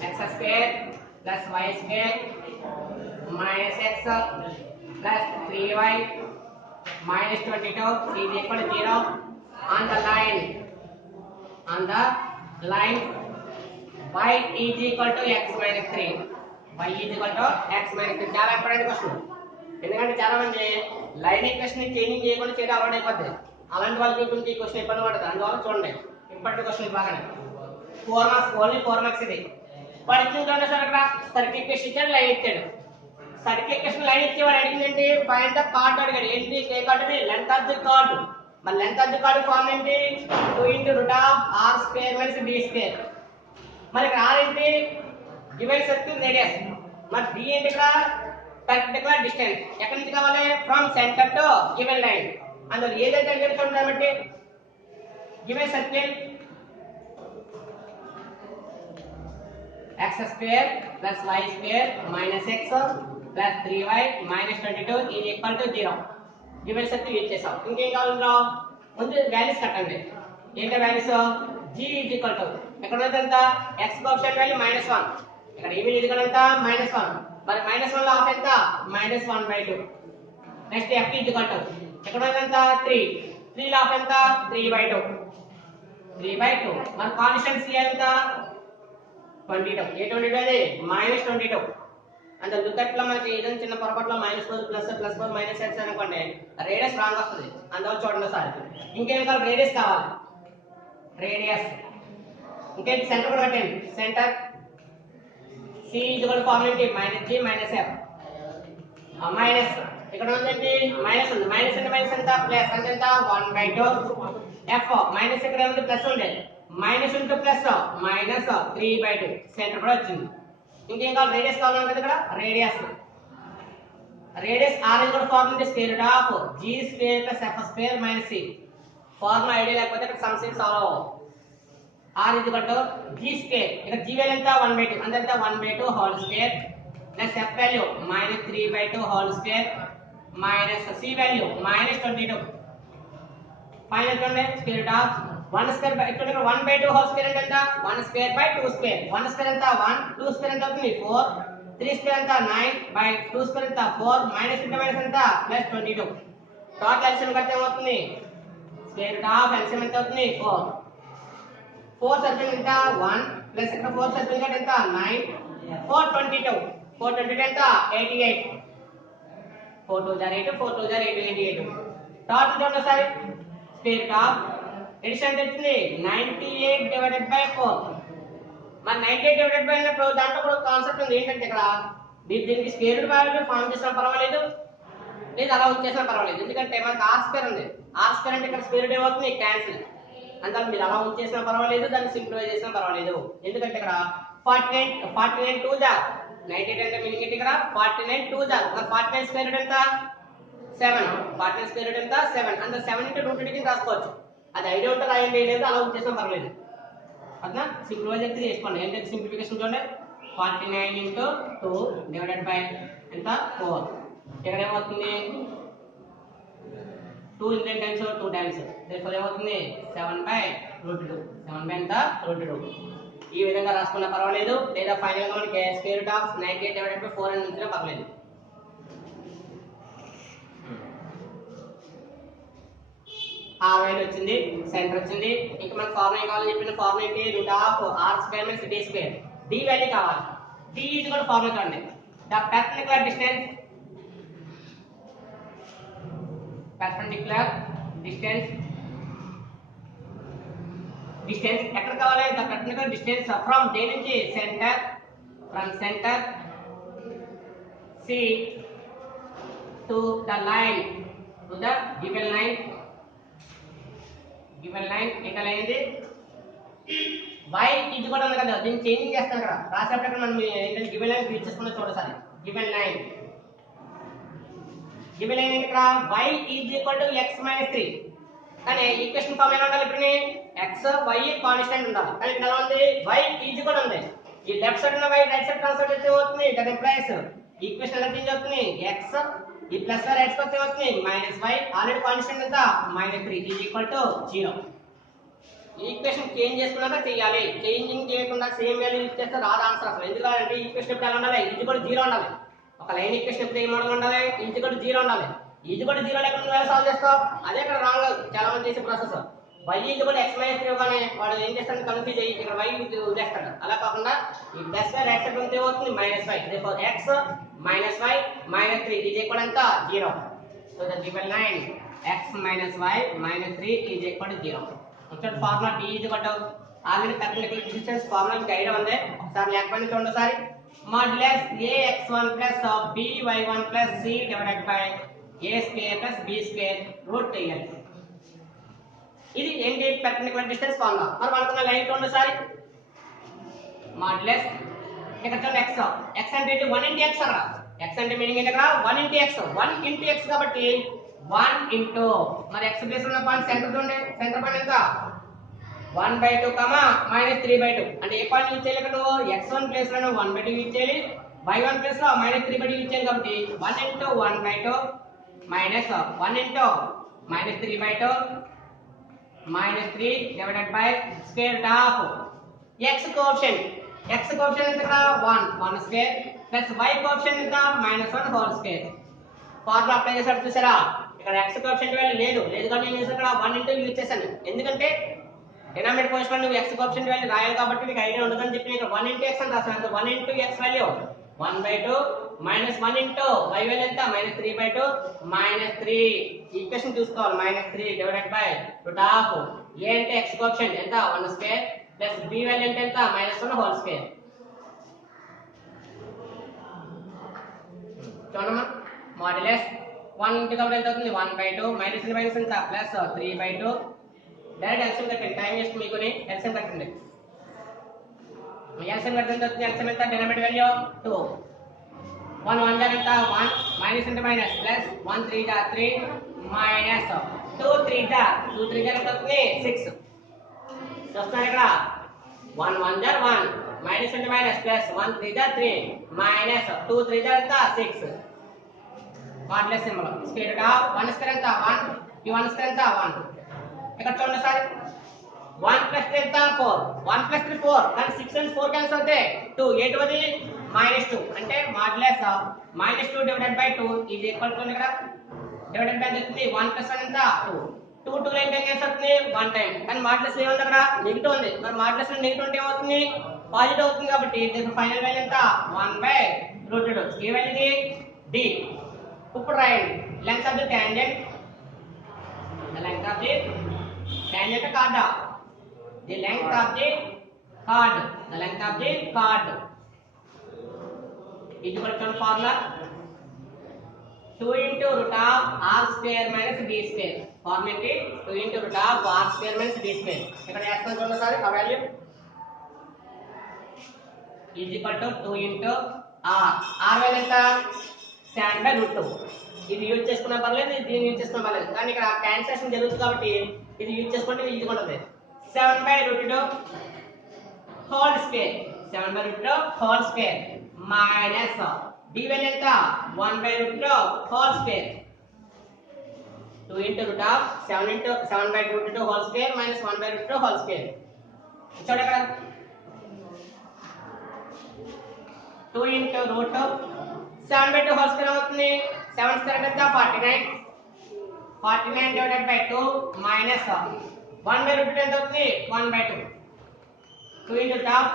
x square plus y square minus x plus 3y minus 22 is equal to 0 on the line on the line y is equal to x minus 3. Y is equal to x minus 3. చాలా important question. ఎందుకంటే చాలా మంది line equation ని changing చేయకుండా చేయడం అలవాటు అయిపోతుంది. అలాంటి వాళ్ళకి కొంచెం ఈ క్వశ్చన్ ఇబ్బంది పడుతుంది. అందువల్ల చూడండి ఇంపార్టెంట్ క్వశ్చన్ బాగానే 4 మార్క్స్ ఓన్లీ 4 మార్క్స్ ఇది. వాడు ఇచ్చిందంటే సార్ అక్కడ సర్కిల్ ఈక్వేషన్ ఇచ్చాడు, లైన్ ఇచ్చాడు. సర్కిల్ ఈక్వేషన్ లైన్ ఇచ్చి వాడు అడిగింది ఏంటి? ఫైండ్ ద కార్డ్ అడిగాడు. ఏంటి ఏ chord? Length of the chord. మరి length of the chord form ఏంటి? 2 × √r² - d². మరి ఇక్కడ r ఏంటి? Given circle radius. మరి d ఏంటి? ఇక్కడ పర్టికులర్ డిస్టెన్స్. ఎక్కడి నుంచి కావాలి? From centre to given line. అందులో ఏదైతే అడిగాడు చూడండి. కాబట్టి given circle x² + y² - x + 3y - 22 = 0. Given circle use చేసాం. ఇంకేం కావాలంటే ముందు వాల్యూస్ కట్టండి. ఏంటి వాల్యూస్? g = ఎక్కడ ఉంది ఎంత? x coefficient value -1. ఇక్కడ ఏమీ లేదు కదా, -1. మరి -1 లో హాఫ్ ఎంత? -1/2. నెక్స్ట్ f = ఎక్కడ ఉంది ఎంత? 3. 3 లో హాఫ్ ఎంత? 3/2. 3/2. మరి కాన్స్టెంట్ c ఎంత? 22. ఏ 22 అది? -22. అంటే లుక్కట్లో మనకి ఏదైనా చిన్న పొరపాటులో మైనస్ బదులు ప్లస్, ప్లస్ బదులు మైనస్ ఎక్స్ అనుకోండి, రేడియస్ రాంగ్ వస్తుంది. అందువల్ల చూడండి సార్. ఇంకేం కావాలి? రేడియస్ కావాలి. రేడియస్ ఇంకేంటి? సెంటర్ కూడా కట్టండి. Centre C = formula -g - f. Minus ఇక్కడ ఉందండి మైనస్ ఉంది. మైనస్ అంటే మైనస్ ఎంత? ప్లస్ అంటే ఎంత? 1/2. f మైనస్ ఇక్కడ ఉంది, ప్లస్ ఉంది. Minus into plus -3/2. సెంటర్ కూడా వచ్చింది. ఇంకేం కావాలి? రేడియస్ కావాలి కదా ఇక్కడ. రేడియస్ r కూడా formula √g² + f² - c. Formula idea లేకపోతే ఇక్కడ సమ్ సిక్స్ సాల్వ్ అవ్వవు. r g². ఇక్కడ g వాల్యూ ఎంత? 1/2. అంటే ఎంత? 1/2 whole square plus f value -3/2 whole square minus c value -22. Final చూడండి √1² ఇక్కడ 1/2 హోల్ స్క్వేర్ అంటే ఎంత? 1²/2². 1² ఎంత? 1. 2² ఎంత అవుతుంది? 4. 3² ఎంత? 9/2² ఎంత? 4. మైనస్ ఇంటూ మైనస్ ఎంత? +22. టోటల్ ఎల్సిఎం కడితే ఏమవుతుంది? √LCM ఎంత అవుతుంది? 4. 4 సర్కిల్ ఎంత? 1 ప్లస్ ఇక్కడ 4 సర్కిల్ కట్ ఎంత? 9. 422. 422 ఎంత? 88. 4 2 * 8, 4 2 * 8, 88. టోటల్ చూడండి సార్. ఎడిషన్ వచ్చింది 98/4. మరి 98/4 అయినప్పుడు దాంట్లో కూడా కాన్సెప్ట్ ఉంది. ఏంటంటే ఇక్కడ మీరు దీనికి స్క్వేర్ రూట్ వాల్యూ ఫార్మ్ చేసినా పర్వాలేదు, లేదు అలా ఉంచేసినా పర్వాలేదు. ఎందుకంటే మనకు r² ఉంది. r² అంటే ఇక్కడ స్క్వేర్ రూట్ ఏమవుతుంది? క్యాన్సిల్. అందువల్ల మీరు అలా ఉంచేసినా పర్వాలేదు, దాన్ని సింప్లిఫై చేసినా పర్వాలేదు. ఎందుకంటే ఇక్కడ 49 2 జా 98 అంటే మీనింగ్ ఏంటి? ఇక్కడ 49 2 జా. మరి 49 స్క్వేర్ రూట్ ఎంత? 7. 49 స్క్వేర్ రూట్ ఎంత? 7. అందులో 7 × √2 కింద రాసుకోవచ్చు. అది ఐడియా ఉంటే రాయండి, లేదు అలా ఉంచేసినా పర్వాలేదు. అట్లా సింప్లిఫై చేస్తే చేసుకోండి. ఏంటంటే సింప్లిఫికేషన్ చూడండి. 49 × 2 డివైడెడ్ బై ఎంత? 4. ఇక్కడ ఏమవుతుంది? 2 ఇండియన్ టైమ్స్ 2 టైమ్స్. దేనివల్ల ఏమవుతుంది? 7/√2. 7 ఎంత? √2. ఈ విధంగా రాసుకున్నా పర్వాలేదు, లేదా ఫైనల్ గా మనకి √98/4 అని ఉంచినా పర్వాలేదు. r వాల్యూ వచ్చింది, సెంటర్ వచ్చింది. ఇంకా మనకు ఫార్ములా కావాలని చెప్పిన ఫార్ములా ఏంటి? √r² - d². d వాల్యూ కావాలి. d ఇది కూడా ఫార్ములా చూడండి. ద పర్పెండిక్యులర్ డిస్టెన్స్ ఎక్కడ కావాలి? The perpendicular distance from they నుంచి centre c to the line to the given line ఇక్కడ ఏంటి? y ఇది కూడా ఉంది కదా, దీన్ని చేంజింగ్ చేస్తాం ఇక్కడ. రాసేటప్పుడు మనం ఏంటంటే గివెన్ లైన్ యూజ్ చేసుకున్నా చూడసారి. గివెన్ లైన్ ఇక్కడ y = x - 3. కానీ ఈక్వేషన్ ఫార్మ్ ఎలా ఉండాలి? ఇప్పుడు x y కాన్స్టెంట్ ఉండాలి. కానీ ఇక్కడ ఎలా ఉంది? y కూడా ఉంది. ఈ లెఫ్ట్ సైడ్ ఉన్న y రైట్ సైడ్ ట్రాన్స్ఫర్ చేస్తే అవుతుంది. దట్ ఇంప్లైస్ ఈక్వేషన్ ఎలా చేంజ్ అవుతుంది? x ఈ ప్లస్ రైట్ సైడ్ అవుతుంది -y. ఆల్రెడీ కాన్స్టెంట్ ఎంత? -3 = 0. ఈక్వేషన్ చేంజ్ చేసుకున్నాక చేయాలి. చేంజింగ్ చేయకుండా సేమ్ వాల్యూ యూజ్ చేస్తే రాదు ఆన్సర్ అసలు. ఎందుకంటే ఈక్వేషన్ ఎప్పుడు ఎలా ఉండాలి? = 0 ఉండాలి. ఒక లైన్ ఈక్వేషన్ ఎప్పుడు ఏ మోడల్ ఉండాలి? = 0 ఉండాలి. = 0 లేకుండా నువ్వు ఎలా సాల్వ్ చేస్తావు? అదే ఇక్కడ రాంగ్ చాలా మంది చేసే process. y equal x minus 3 ఇవ్వగానే వాడు ఏం చేస్తాడు కన్ఫ్యూజ్ అయ్యి ఇక్కడ y వదిలేస్తాడు. అలా కాకుండా ఈ ప్లస్ బై x అంటే ఏమవుతుంది minus y. therefore x minus y minus 3 is equal to 0. so the given line x minus y minus 3 is equal to 0. ఇక్కడ formula t is equal to already technical distance formula మీకు idea ఉంది. ఒకసారి లేకపోతే చూడండి ఒకసారి. Modulus ax1 plus by1 plus c divided by a square plus b square root l. ఇది ఏంటి perpendicular distance formula. మనం అనుకున్న లైన్ చూడండి ఒకసారి. మాడ్యులస్ ఇక్కడ చూడండి x అంటే ఏంటి 1 into x అరా. x అంటే మీనింగ్ ఏంటి ఇక్కడ 1 into x 1 into x కాబట్టి 1 into మరి x ప్లేస్ ఉన్న పాయింట్ సెంటర్ చూడండి. సెంటర్ పాయింట్ ఎంత 1/2 -3/2 అంటే ఏ పాయింట్ యూజ్ చేయాలి ఇక్కడ x1 ప్లేస్ లో 1/2 యూజ్ చేయాలి, y1 ప్లేస్ లో -3/2 యూజ్ చేయాలి. కాబట్టి 1 into 1/2 minus 1 into -3/2 -3 divided by square root of x coefficient. x coefficient ఎంత ఇక్కడ 1 square plus y coefficient ఎంత -1 whole square. ఫార్ములా అప్లై చేసాడు చూసారా. ఇక్కడ x కోఎఫిషియంట్ వాల్యూ లేదు కాబట్టి నేను ఇక్కడ 1 into యూజ్ చేశాను. ఎందుకంటే డినామినేటర్ పొజిషన్ లో నువ్వు x కోఎఫిషియంట్ వాల్యూ రాయాలి కాబట్టి నీకు ఐడియా ఉండదని చెప్పి నేను 1 into x అని రాశాను. 1 into x value 1/2 minus 1 into y value ఎంత -3/2 -3 ఈక్వేషన్ చూసుకోవాలి. -3 divided by root of a అంటే x కోఎఫిషియంట్ ఎంత 1 square plus b వాల్యూ అంటే ఎంత -1 whole square. చూడమ్మా మాడ్యులస్ 1 into కాబట్టి ఎంత అవుతుంది 1/2 -3 minus ఎంత ప్లస్ 3/2 డైరెక్ట్ ఎల్సిఎం కట్టండి. టైం వేస్ట్ మీకుని ఎల్సిఎం కట్టండి. ఎల్సిఎం కట్టిన తర్వాత ఎల్సిఎం ఎంత డినామినేటర్ వాల్యూ 2 1 1 jar ఎంత 1 మైనస్ అంటే minus plus 1 3 jar 3 minus 2 3 jar 2 3 jar ఎంత అవుతుంది 6. చూస్తున్నారు ఇక్కడ 1 1 jar 1 మైనస్ అంటే minus plus 1 3 jar 3 minus 2 3 jar ఎంత 6. Modulus symbol square root of 1 square ఎంత 1 ఈ 1 స్క్వేర్ ఎంత 1. ఇక్కడ చూడండి సార్ 1 plus 3 ఎంత 4 1 plus 3 4 కానీ 6 and 4 క్యాన్సిల్ అవుతాయి 2 8 వది -2 అంటే modulus -2 divided by 2 is equal to ఇక్కడ డివైడెడ్ బై వస్తుంది 1 plus 1 ఎంత 2 2 2 లైన్ క్యాన్సిల్ అవుతుంది 1 టైం. కానీ మాడ్యులస్ ఏముంది అక్కడ నెగటివ్ ఉంది. మరి మాడ్యులస్ లో నెగటివ్ ఉంటే ఏమవుతుంది పాజిటివ్ అవుతుంది. కాబట్టి దీని ఫైనల్ వాల్యూ ఎంత 1/√2 ఏ వాల్యూ ఇది d. ఇప్పుడు రాయండి length of the tangent length of the tangent chord, the length of the chord, the length of the chord is equal to formula 2 into root of r square minus b square. formula 2 into root of r square minus b square. ఇక్కడ చేస్తాను చూడండి sir ఆ value is equal to 2 into r value ఎంత 7/√2. ఇది use చేసుకున్నా పర్లేదు, దీన్ని use చేసుకున్నా పర్లేదు. కానీ ఇక్కడ క్యాన్సిలేషన్ జరుగుతుంది కాబట్టి ఇది యూజ్ చేసుకుంటే ఈజీగా ఉంటుంది. 7/√2 whole square 7/√2 whole square minus d value ఎంత 1/√2 whole square 2 into root of 7/√2 whole square minus 1/√2 whole square. చూడండి ఇక్కడ 2 into root 7/2 హోల్ స్క్వేర్ అవుతుంది 7 స్క్వేర్ ఎంత 49 divided by 2 minus 1/√2 ఎంత అవుతుంది 1/2 2 into top.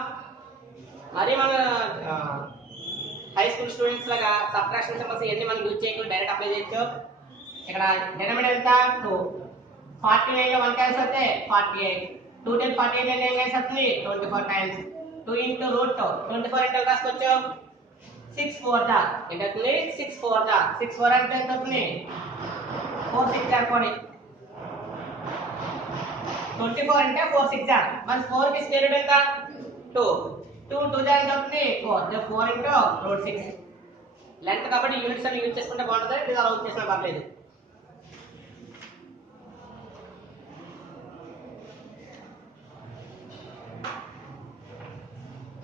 మరి మన హై స్కూల్ స్టూడెంట్స్ లాగా సబ్ట్రాక్షన్ సింబల్స్ ఇవన్నీ మనం యూజ్ చేయకుండా డైరెక్ట్ అప్లై చేయొచ్చు. ఇక్కడ డినామినేటర్ ఎంత 2 49 లో 1 క్యాన్సిల్ అవుతే 48 2 10 48 అంటే ఏం క్యాన్సిల్ అవుతుంది 24 టైమ్స్ 2 into root 24 అంటే రాసుకోవచ్చు 6 4 jar ఎంత అవుతుంది 6 4 jar 6 4 అంటే ఎంత అవుతుంది 4 6 jar 40 24 అంటే 4 6 jar మరి 4 కి స్క్వేర్ రూట్ ఎంత 2 2 2 jar ఎంత అవుతుంది 4 4 into root 6 లెంగ్త్ కాబట్టి యూనిట్స్ అని యూజ్ చేసుకుంటే బాగుంటుంది. ఇది అలా యూజ్ చేసినా పర్లేదు.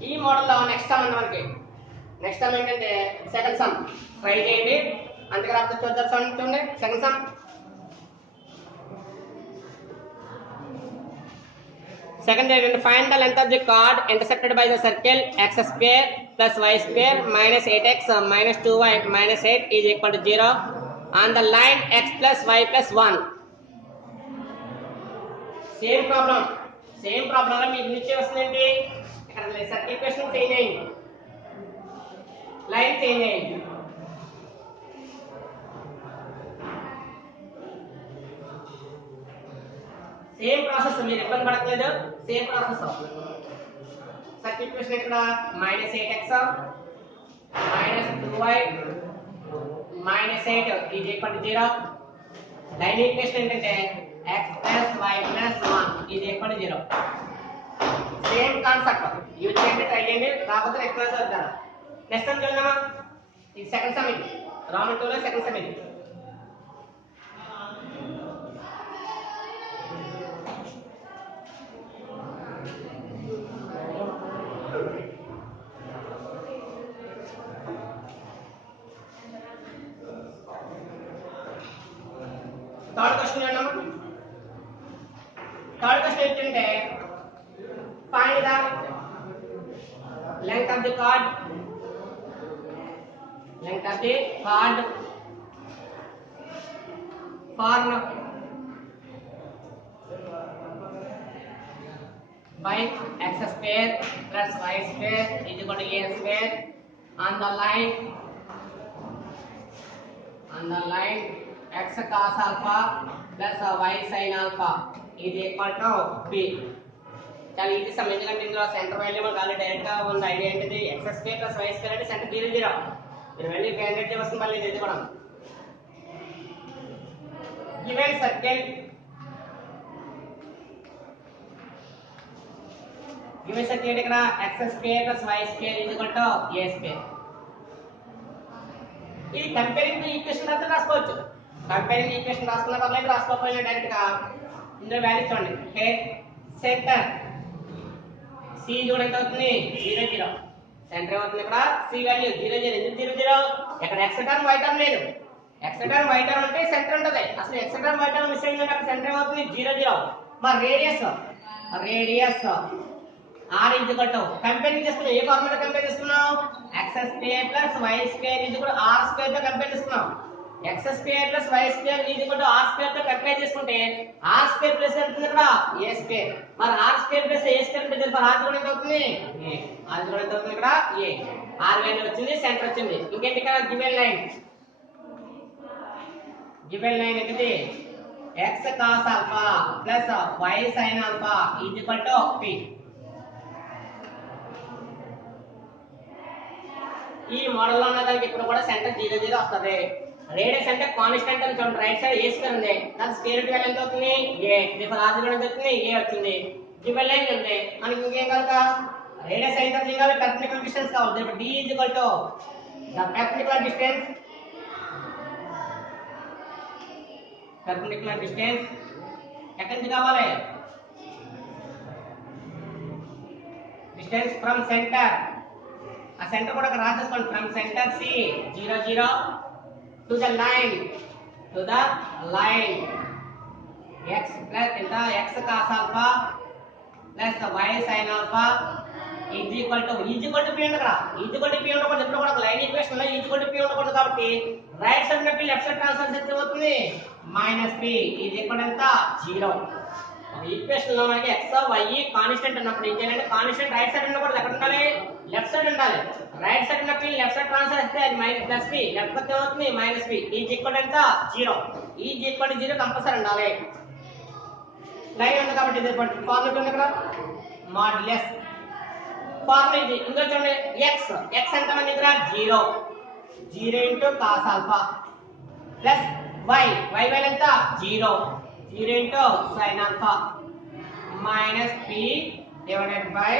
ఈ మోడల్లో నెక్స్ట్ సమ్ ఉంది మనకి. నెక్స్ట్ సమ్ ఏంటంటే సెకండ్ సమ్ ట్రై చేయండి. అందుకే రాత్రి చూద్దాం. సమ్ చూడండి సెకండ్ సమ్. సెకండ్ ఏంటంటే find the length of the card intersected by the circle x square plus y square minus 8x minus 2y minus 8 is equal to 0 on the line x plus y plus 1. Same problem లో మీకు నిచ్చే వస్తుందండి ఇక్కడ circle equation change అయ్యింది line change అయ్యింది same process మీరు ఇబ్బంది పడట్లేదు సేమ్ ప్రాసెస్ సర్కిల్ ఈక్వేషన్ ఇక్కడ -8x -2y -8 is equal to 0 line equation ఏంటంటే x + y + 1 is equal to 0 same concept use చేయండి ట్రై చేయండి రాకపోతే నెక్స్ట్ క్లాస్ వద్దాం నెక్స్ట్ టైం చూద్దామా ఇది సెకండ్ సమ్ ఇది రామన్ 2 లో సెకండ్ సమ్ ఇది థర్డ్ క్వశ్చన్ చూద్దామా థర్డ్ క్వశ్చన్ ఏంటంటే find the length of the chord formed by x square plus y square is equal to a square on the line x cos alpha plus y sin alpha is equal to b చాలా easy some ఎందుకంటే ఇందులో centre value మనకు already direct గా ఉంది idea ఏంటిది x square plus y square అంటే centre 0 0 మీరు వెళ్ళి క్యాలిక్యులేట్ చేయవలసిన పని లేదు ఇది కూడా గివెన్ సర్కిల్ ఇక్కడ x square plus y square is equal to a square ఇది కంపేరింగ్ ఈక్వేషన్ అంతా రాసుకోవచ్చు కంపేరింగ్ ఈక్వేషన్ రాసుకున్న పర్లేదు రాసుకోకపోయినా డైరెక్ట్ గా ఇందులో వాల్యూ చూడండి హే సెంటర్ c చూడండి ఎంత అవుతుంది 0 0 సెంటర్ అవుతుంది ఇక్కడ c వాల్యూ 0 0 ఎందుకు 0 0 ఇక్కడ x టర్మ్ y టర్మ్ లేదు x టర్మ్ y టర్మ్ అంటే సెంటర్ ఉంటది అసలు x term y term miss అయిందంటే అక్కడ సెంటర్ అవుతుంది 0 0 మరి radius r is equal to comparing చేస్తున్నాం ఏ ఫార్ములా కంపేర్ చేస్తున్నాం x square plus y square is equal to r square తో కంపేర్ చేస్తున్నాం x square plus y square is equal to r square తో compare చేసుకుంటే r square plus ఎంత ఇక్కడ a square మరి r square plus a square అంటే దీని r కూడా ఎంత అవుతుంది a r కూడా ఎంత అవుతుంది ఇక్కడ a r వాల్యూ వచ్చింది సెంటర్ వచ్చింది ఇంకేంటి ఇక్కడ గివెన్ లైన్ ఏంటిది x cos alpha plus y sin alpha is equal to p ఈ మోడల్ లో ఉన్న దానికి ఇప్పుడు కూడా సెంటర్ 0 0 వస్తది రేడియస్ అంటే కాన్స్టెంట్ అని చూడండి రైట్ సైడ్ a స్క్వేర్ ఉంది దాని స్క్వేర్ రూట్ వాల్యూ ఎంత అవుతుంది a దీని r కూడా ఎంత అవుతుంది a వచ్చింది గివెన్ లైన్ ఉంది మనకి ఇంకేం కావాలా రేడియస్ అయితే ఏం కావాలి పెర్పెండిక్యులర్ డిస్టెన్స్ కావాలి ఇప్పుడు d is equal to the perpendicular distance ఎక్కడి నుంచి కావాలి డిస్టెన్స్ ఫ్రమ్ సెంటర్ ఆ సెంటర్ కూడా రాసేసుకోండి from centre c 0 0 to the line x plus x cos alpha plus y sin alpha is equal to p ఉంది కదా is equal to p ఉండకూడదు ఎప్పుడు కూడా లైన్ ఈక్వేషన్ లో is equal to p ఉండకూడదు కాబట్టి రైట్ సైడ్ నుండి left side transfer ఎంత అవుతుంది -p is equal to ఎంత 0 ఈక్వేషన్ లో మనకి x y కాన్స్టెంట్ అన్నప్పుడు ఏం చేయాలంటే కాన్స్టెంట్ రైట్ సైడ్ ఉండకూడదు ఎక్కడ ఉండాలి లెఫ్ట్ సైడ్ ఉండాలి రైట్ సైడ్ ఉన్న p లెఫ్ట్ సైడ్ ట్రాన్స్ఫర్ చేస్తే అది -p లెఫ్ట్ పక్కన అవుతుంది -p ఈజ్ ఈక్వల్ టు ఎంత 0 ఈజ్ ఈక్వల్ టు 0 కంపల్సరీ ఉండాలి లైన్ ఉంది కాబట్టి ఇది ఫార్ములా ఉంది ఇక్కడ మాడ్యులస్ ఫార్ములా ఇది ఇందులో చూడండి x ఎంత మన దగ్గర 0 into cos alpha plus y value ఎంత 0 into sin alpha minus p divided by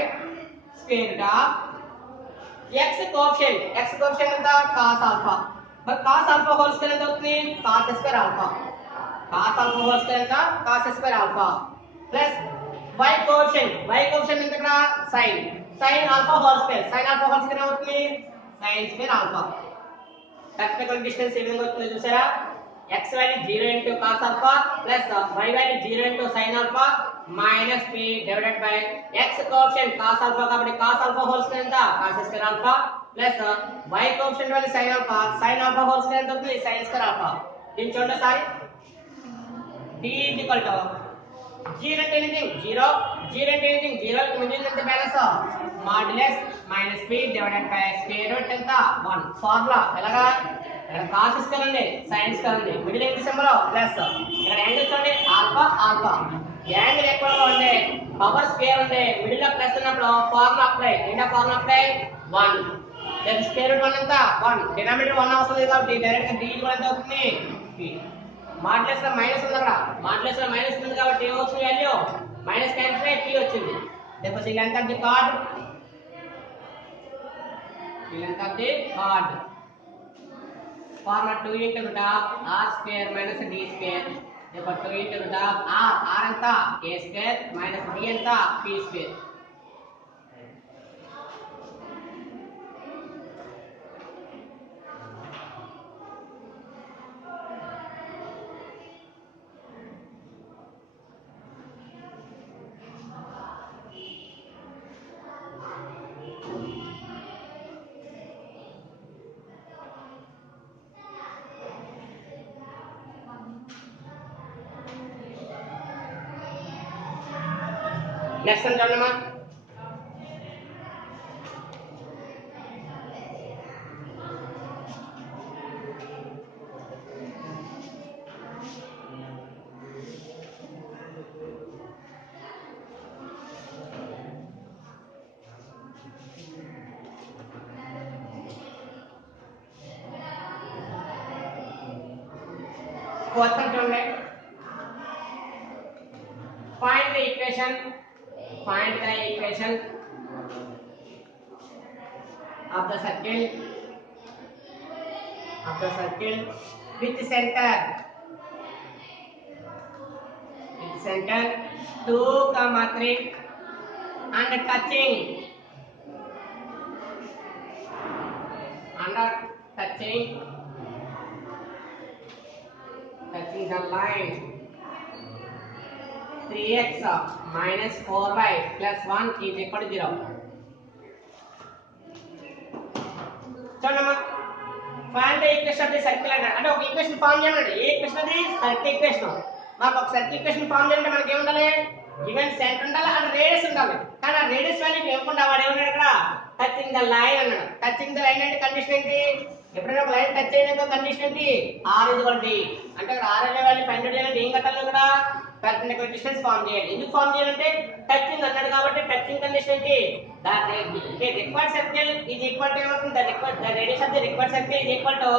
square root of x coefficient ఎంత cos ఆల్ఫా మరి cos ఆల్ఫా హోల్ స్క్వేర్ ఎంత అవుతుంది cos square alpha cos alpha whole square ఎంత cos square alpha plus y coefficient ఎంత ఇక్కడ sin alpha whole square అవుతుంది sin square alpha perpendicular distance ఏ విధంగా వస్తుందో చూసారా x value 0 into cos alpha plus y value 0 into sin alpha minus p divided by x coefficient cos alpha కాబట్టి cos alpha whole square ఎంత cos square alpha plus y coefficient value sin alpha whole square ఎంత అవుతుంది sin square alpha దీన్ని చూడండి sorry d is equal to zero అంటే anything zero, zero అంటే anything zero, మిగిలినంత balance modulus minus B divided by square root ఎంత 1. Formula ఎలాగా, ఇక్కడ కాస్ స్క్వేర్ ఉంది, సైన్ స్క్వేర్ ఉంది, మిడిల్ ఏంటి సింబల్ ప్లస్, ఇక్కడ యాంగిల్ చూడండి ఆల్ఫా ఆల్ఫా, యాంగిల్ ఎక్కువగా ఉండే పవర్ స్క్వేర్ ఉంది, మిడిల్ లో ప్లస్ ఉన్నప్పుడు ఫార్ములా అప్లై, ఏంటా formula apply 1. That square root 1 ఎంత 1, డినామినేటర్ 1 అవసరం లేదు కాబట్టి డైరెక్ట్ గా d కూడా ఎంత అవుతుంది p. మాడ్యులస్ లో మైనస్ ఉంది, అక్కడ మాడ్యులస్ లో మైనస్ ఉంది కాబట్టి ఏమవుతుంది వాల్యూ మైనస్ క్యాన్సిల్ అయ్యి p వచ్చింది. therefore the length of the chord, the length of the chord formula 2 into root of r square minus d square, therefore 2 into root of r ఎంత a square minus d ఎంత p square. Next చూడమ్మా, fourth చూడండి, find the equation of the circle with center 2, 3 and touching the line 3x minus 4y plus 1 is equal to 0. చూడమ్మా, find the equation of the circle అంటే ఒక equation form చేయండి. ఏ equation అది circle equation. మనకు ఒక circle equation form చేయాలంటే మనకి ఏముండాలి, గివెన్ సెంటర్ ఉండాలి అండ్ రేడియస్ ఉండాలి. కానీ ఆ రేడియస్ వాల్యూ ఇవ్వకుండా వాడు ఏమన్నాడు ఇక్కడ టచింగ్ ద లైన్ అన్నాడు. టచింగ్ ద లైన్ అంటే కండిషన్ ఏంటి, ఎప్పుడైనా ఒక లైన్ టచ్ అయిన కండిషన్ ఏంటి r = d. అంటే ఇక్కడ r అనే వాల్యూ ఫైండ్ అవుట్ చేయాలంటే ఏం కట్టాలి, ఇక్కడ perpendicular distance ఫార్మ్ చేయాలి. ఎందుకు ఫార్మ్ చేయాలంటే టచింగ్ అన్నాడు కాబట్టి టచింగ్ కండిషన్ ఏంటి, the required circle is equal to ఏమవుతుంది, the radius of the required circle is equal to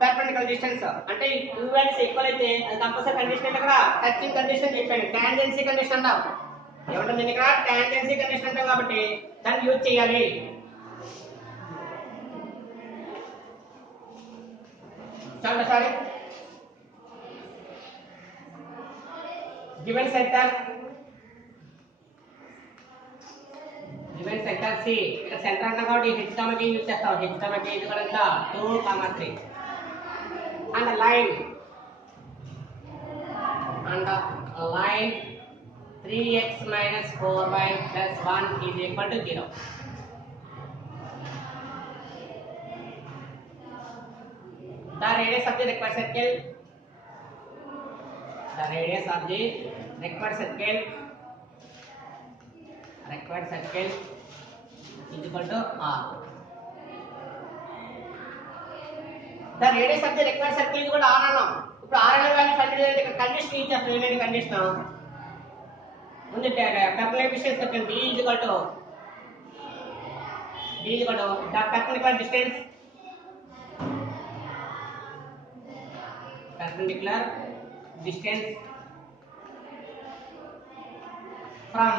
perpendicular distance. అంటే ఈ టూ వాల్యూస్ ఈక్వల్ అయితే అది కంపల్సరీ కండిషన్ ఏంటి, ఇక్కడ టచింగ్ కండిషన్ చెప్పాను. టాంజెన్సీ కండిషన్ అంటాం, ఏమంటుంది ఇక్కడ టాంజెన్సీ కండిషన్ అంటాం కాబట్టి దాన్ని యూజ్ చేయాలి. చూడండి సారీ, given sector C, ఇక్కడ సెంటర్ అంటాం కాబట్టి h, k యూజ్ చేస్తాం. h, k ఇది కూడా ఎంత 2, 3 and line 3x minus 4y plus 1 is equal to 0. The radius of the required circle is equal to r. The radius of the required circle is equal to r అన్నాం. ఇప్పుడు r అనే value find చేయాలంటే ఇక్కడ condition ఇచ్చేస్తాం. ఏంటి condition, ముందు perpendicular distance చెప్పండి, d is equal to the perpendicular distance from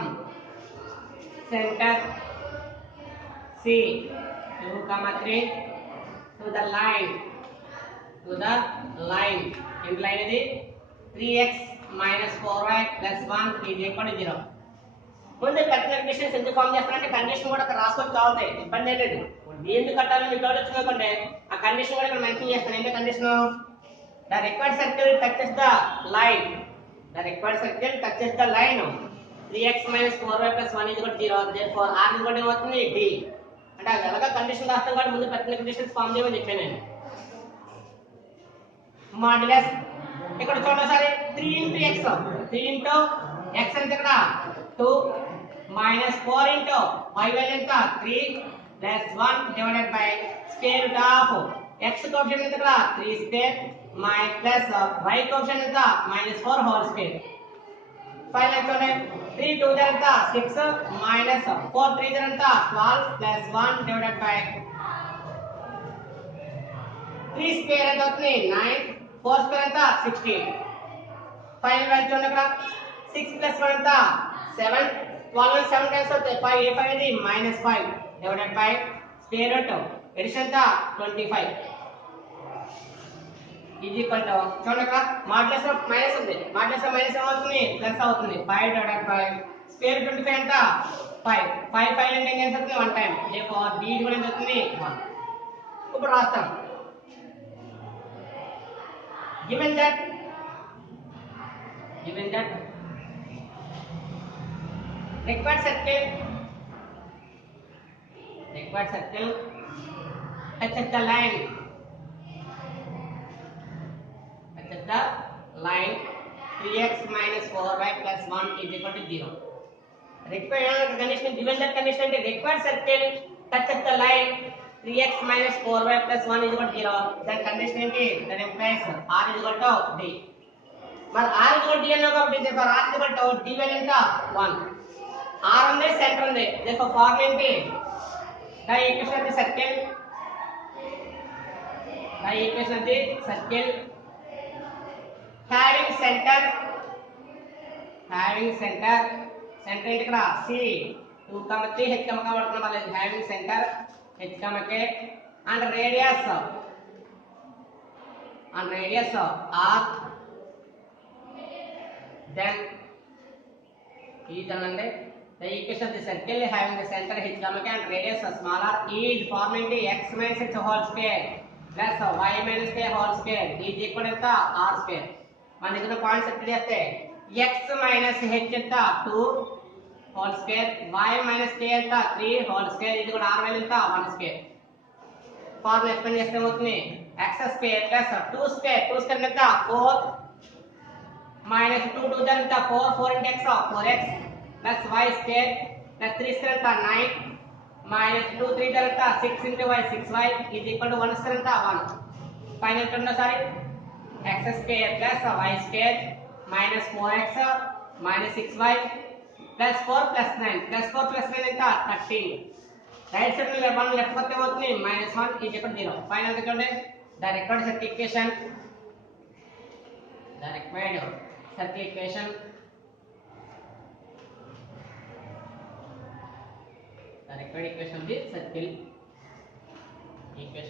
center C 2, 3 to the line in line ఇది 3x minus 4y plus 1 is equal to 0. ముందు పర్టికులర్ డిస్టెన్స్ ఎందుకు ఫార్మ్ చేస్తారంటే కండిషన్ కూడా ఇక్కడ రాసుకొని కావాలి, ఇబ్బంది ఏం లేదు. ఎందుకు కట్టాలని మీకు డౌట్ వచ్చిందనుకోండి, ఆ కండిషన్ కూడా ఇక్కడ మెన్షన్ చేస్తాను. ఏంటో condition, the required circle touches the line 3x minus 4y plus 1 is equal to 0. therefore r is equal to ఏమవుతుంది d. అంటే అది ఎలాగా కండిషన్ రాస్తాం కాబట్టి ముందు పర్టికులర్ డిస్టెన్స్ ఫార్మ్ చేయమని చెప్పాను నేను. మాడ్యులస్ ఇక్కడ చూడండి ఒకసారి 3 into x x ఎంత ఇక్కడ 2 minus 4 into y value ఎంత 3 plus 1 divided by square root of x coefficient ఎంత ఇక్కడ 3 square plus y కోఎఫిషియంట్ ఎంత -4 whole square. ఫైనల్ చూడండి 3 2 ఎంత 6 minus 4 3 ఎంత 12 plus 1 divided by 3 square ఎంత అవుతుంది 9 4 square ఎంత 16. ఫైనల్ వాల్యూ చూడండి ఇక్కడ 6 plus 1 ఎంత 7 12 7 టైమ్స్ అవుతాయి 5 5 ఇది -5 divided by square root addition ఎంత 25 is equal to చూడండి ఇక్కడ మాడ్యులస్ ఆఫ్ మైనస్ ఉంది మాడ్యులస్ ఆఫ్ మైనస్ ఏమవుతుంది ప్లస్ అవుతుంది 5 divided by square root 25 ఎంత 5 5 5 అంటే ఎంత అవుతుంది 1 టైం therefore d కూడా ఎంత అవుతుంది 1. ఇప్పుడు రాస్తాం given that required circle touches the line 3x minus 4y plus 1 is equal to 0. Required condition given that condition the required circle touches the line 3x minus 4y plus 1 is equal to 0. Then condition that implies r is equal to d. But r is equal to d and r is equal to d value is 1. R on the center on the therefore forming the equation of the circle having center ఇక్కడ C 2, 3 h పడుతున్న మళ్ళీ having center h, k and radius r then the equation of the circle having the center h, k and radius small r is forming the x minus h whole square plus y minus k whole square is equal to r square. మన దగ్గర points ఎక్కడ చేస్తే x minus h ఎంత 2 whole square y minus k ఎంత 3 whole square ఇది కూడా r value ఎంత 1 square. Formula explain చేస్తే ఏమవుతుంది x square plus 2 square ఎంత 4 minus 2 2 ఎంత 4 4 into x 4x plus y square plus 3 square ఎంత 9 minus 2 3 ఎంత 6 into y 6y is equal to 1 square ఎంత 1. ఫైనల్ చూడండి sorry x square plus y square minus 4x minus 6y plus 4 plus 9 plus 4 plus 9 ఎంత 13. Right side లో 1 left కొస్తే అవుతుంది -1 is equal to 0. Final చూడండి the required circle equation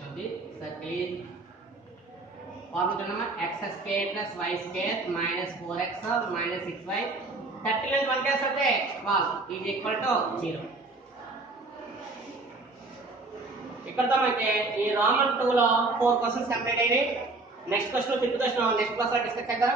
of the circle is formula x square plus y square minus 4x minus 6y 30 లో 1 cancel అవుతే 1 is equal to 0. ఇక్కడతో మనకి ఈ రోమన్ 2 లో 4 క్వశ్చన్స్ కంప్లీట్ అయినాయి. Next question 5th question next class లో discuss చేద్దాం.